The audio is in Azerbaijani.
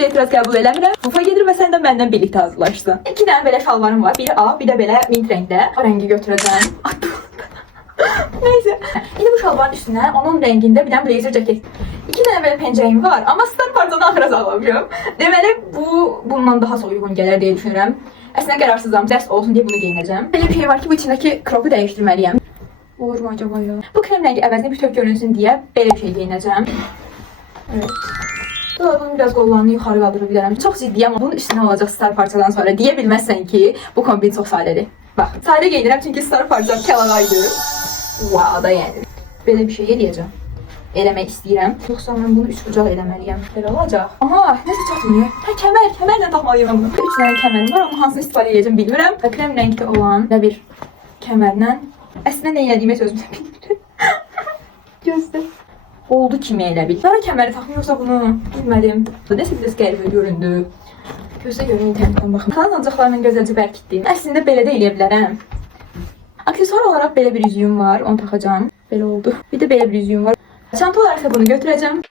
bir etiraz qəbul eləmirəm. Bufa gedir və sən də məndən birlikdə hazırlaşsın. 2 dənə belə şalvarım var. Biri ağ, bir də belə mint rəngdə. O rəngi götürəcəm. Neyse. İndi bu şalvarın üstünə onun rəngində bir dənə blazer ceket. 2 dənə belə pencəyim var, amma Star Park'dan axıra sallamışam. Deməli bundan daha çox uyğun gələr deyə düşünürəm. Əslində qərarsızam, dərs olsun deyə bunu geyinəcəm. Belə bir şey var ki, bu içindəki kropu dəyişdirməliyəm. Olur mu acaba ya? Bu krem rəngi əvəzinə bütöv görünsün deyə belə bir şey geyinəcəm. Evet. Dolabımın biraz qollarını yuxarı qaldırıb bilərəm. Çox ciddiyəm. Bunun üstünə olacaq Star Park'dan sonra deyə bilməzsən ki, bu kombin çox sadədir. Bax, sadə geyinirəm çünki Star Park'dan kəlağaydı. Wow, da yəni. Belə bir şey eləyəcəm. Eləmək istəyirəm. Yoxsa mən bunu üçbucaq eləməliyəm. Belə olacaq. Aha, nəsə çatmıyor. Hə, kəmərlə taxmalıyım bunu. 3 dənə kəmərim var, amma hansını istifadə edəcəm bilmirəm. Və krem rəngdə olan bir kəmərlə. Əslində nə elədiyimi sözümdə bilmirəm. Gözlə. Oldu kimi elə bil. Sonra kəməri taxım, yoxsa bunu bilmədim. Nəsə biraz qəribə göründü. Gözə görün internetdən baxım. Kalan ancaqlarla gözəlcə bərkitdim. Əslində belə də eləyə bilərəm. Aksesuar olaraq belə bir üzüyüm var, onu taxacağım. Belə oldu. Bir də belə bir üzüyüm var. Çanta olaraq da bunu götürəcəm.